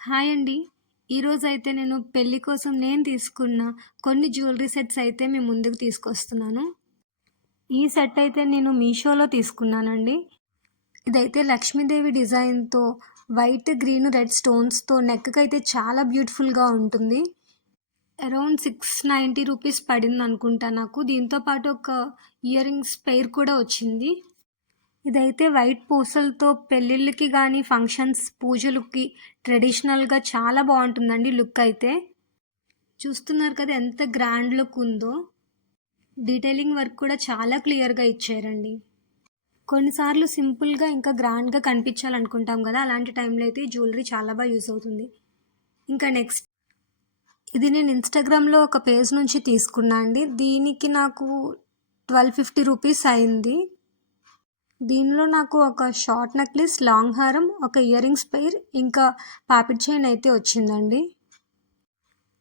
Hi అండి. ఈరోజైతే నేను పెళ్లి కోసం నేను తీసుకున్న కొన్ని జ్యువెలరీ సెట్స్ అయితే మీ ముందుకు తీసుకొస్తున్నాను. ఈ సెట్ అయితే నేను మీషోలో తీసుకున్నానండి. ఇదైతే లక్ష్మీదేవి డిజైన్‌తో వైట్, గ్రీన్, రెడ్ స్టోన్స్‌తో నెక్‌కైతే చాలా బ్యూటిఫుల్‌గా ఉంటుంది. అరౌండ్ 690 రూపీస్ పడిందనుకుంటా నాకు. దీంతో పాటు ఒక ఇయర్ రింగ్స్ పెయిర్ కూడా వచ్చింది. ఇదైతే వైట్ పూసలతో పెళ్ళిళ్ళకి గానీ, ఫంక్షన్స్, పూజలకి ట్రెడిషనల్‌గా చాలా బావుంటుందండి లుక్ అయితే. చూస్తున్నారు కదా ఎంత గ్రాండ్ లుక్ ఉందో. డీటెయిలింగ్ వర్క్ కూడా చాలా క్లియర్‌గా ఇచ్చారండి. కొన్నిసార్లు సింపుల్‌గా ఇంకా గ్రాండ్‌గా కనిపించాలనుకుంటాం గదా! అలాంటి టైంలో అయితే ఈ జ్యువెలరీ చాలా యూజ్ అవుతుంది. ఇంకా నెక్స్ట్ ఇది నేను ఇన్‌స్టాగ్రామ్‌లో ఒక పేజ్ నుంచి తీసుకున్నా అండి. దీనికి నాకు 1250 రూపీస్ అయింది. దీనిలో నాకు ఒక షార్ట్ నెక్లెస్, లాంగ్ హారం, ఒక ఇయర్ రింగ్స్ పెయిర్, ఇంకా పాపిడి చైన్ అయితే వచ్చిందండి.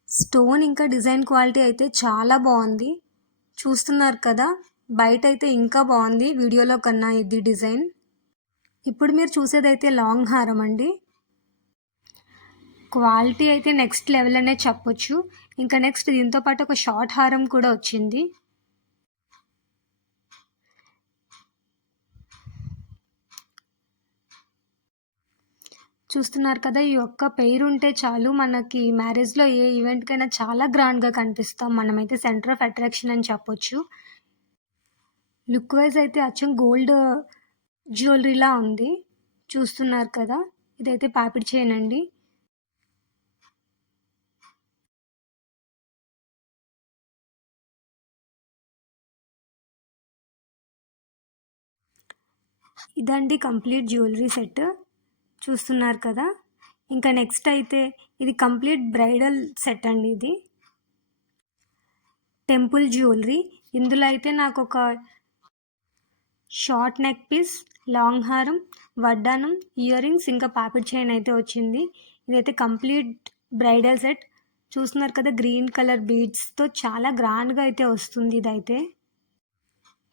స్టోన్ ఇంకా డిజైన్ క్వాలిటీ అయితే చాలా బాగుంది. చూస్తున్నారు కదా, బయట అయితే ఇంకా బాగుంది వీడియోలో కన్నా ఇది డిజైన్. ఇప్పుడు మీరు చూసేదైతే లాంగ్ హారం అండి. క్వాలిటీ అయితే నెక్స్ట్ లెవెల్ అనే చెప్పొచ్చు. ఇంకా నెక్స్ట్ దీంతో పాటు ఒక షార్ట్ హారం కూడా వచ్చింది. చూస్తున్నారు కదా, ఈ ఒక్క పెయిర్ ఉంటే చాలు మనకి మ్యారేజ్‌లో ఏ ఈవెంట్‌కైనా చాలా గ్రాండ్‌గా కనిపిస్తాం. మనమైతే సెంటర్ ఆఫ్ అట్రాక్షన్ అని చెప్పొచ్చు. లుక్ వైజ్ అయితే అచ్చం గోల్డ్ జ్యువెలరీలా ఉంది. చూస్తున్నారు కదా, ఇదైతే పాపిడి చైన్ అండి. ఇదండి కంప్లీట్ జ్యువెలరీ సెట్. చూస్తున్నారు కదా. ఇంకా నెక్స్ట్ అయితే ఇది కంప్లీట్ బ్రైడల్ సెట్ అండి ఇది. Temple jewellery. ఇందులో అయితే నాకు ఒక షార్ట్ నెక్ పీస్, లాంగ్ హారం, వడ్డానం, ఇయర్ రింగ్స్, ఇంకా పాపిడి చైన్ అయితే వచ్చింది. ఇదైతే కంప్లీట్ బ్రైడల్ సెట్. చూస్తున్నారు కదా, గ్రీన్ కలర్ బీడ్స్తో చాలా గ్రాండ్గా అయితే వస్తుంది ఇదైతే.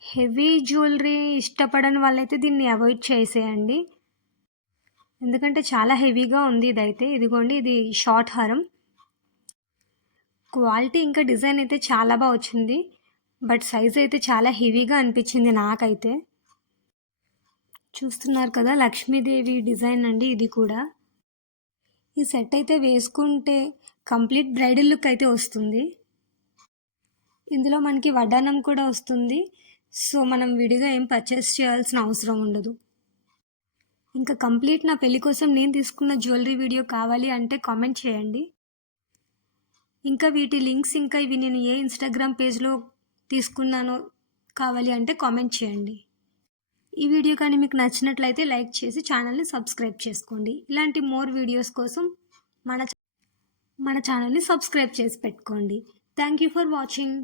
హెవీ జ్యువెలరీ ఇష్టపడని వాళ్ళైతే దీన్ని అవాయిడ్ చేసేయండి. ఎందుకంటే చాలా హెవీగా ఉంది ఇదైతే. ఇదిగోండి, ఇది షార్ట్ హారం. క్వాలిటీ ఇంకా డిజైన్ అయితే చాలా బాగా వచ్చింది. బట్ సైజ్ అయితే చాలా హెవీగా అనిపించింది నాకైతే. చూస్తున్నారు కదా, లక్ష్మీదేవి డిజైన్ అండి ఇది కూడా. ఈ సెట్ అయితే వేసుకుంటే కంప్లీట్ బ్రైడల్ లుక్ అయితే వస్తుంది. ఇందులో మనకి వడ్డానం కూడా వస్తుంది. సో మనం విడిగా ఏం పర్చేస్ చేయాల్సిన అవసరం ఉండదు. ఇంకా కంప్లీట్ నా పెళ్లి కోసం నేను తీసుకున్న జ్యువెలరీ వీడియో కావాలి అంటే కామెంట్ చేయండి. ఇంకా వీటి లింక్స్, ఇంకా ఇవి నేను ఏ ఇన్స్టాగ్రామ్ పేజ్లో తీసుకున్నానో కావాలి అంటే కామెంట్ చేయండి. ఈ వీడియో కానీ మీకు నచ్చినట్లయితే లైక్ చేసి ఛానల్ని సబ్స్క్రైబ్ చేసుకోండి. ఇలాంటి మోర్ వీడియోస్ కోసం మన ఛానల్ని సబ్స్క్రైబ్ చేసి పెట్టుకోండి. Thank you for watching.